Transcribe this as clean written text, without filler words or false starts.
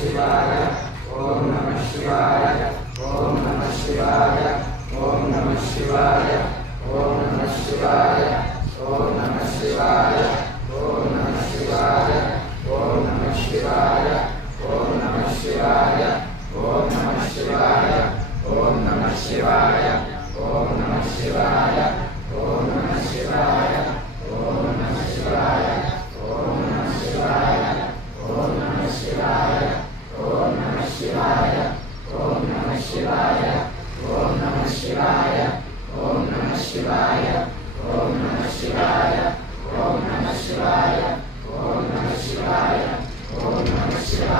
शिवाय ओम नमः शिवाय ओम नमः शिवाय ओम नमः शिवाय ओम नमः शिवाय ओम नमः शिवाय ओम नमः शिवाय ओम नमः शिवाय ओम नमः शिवाय ओम नमः शिवाय ओम नमः शिवाय ओम नमः शिवाय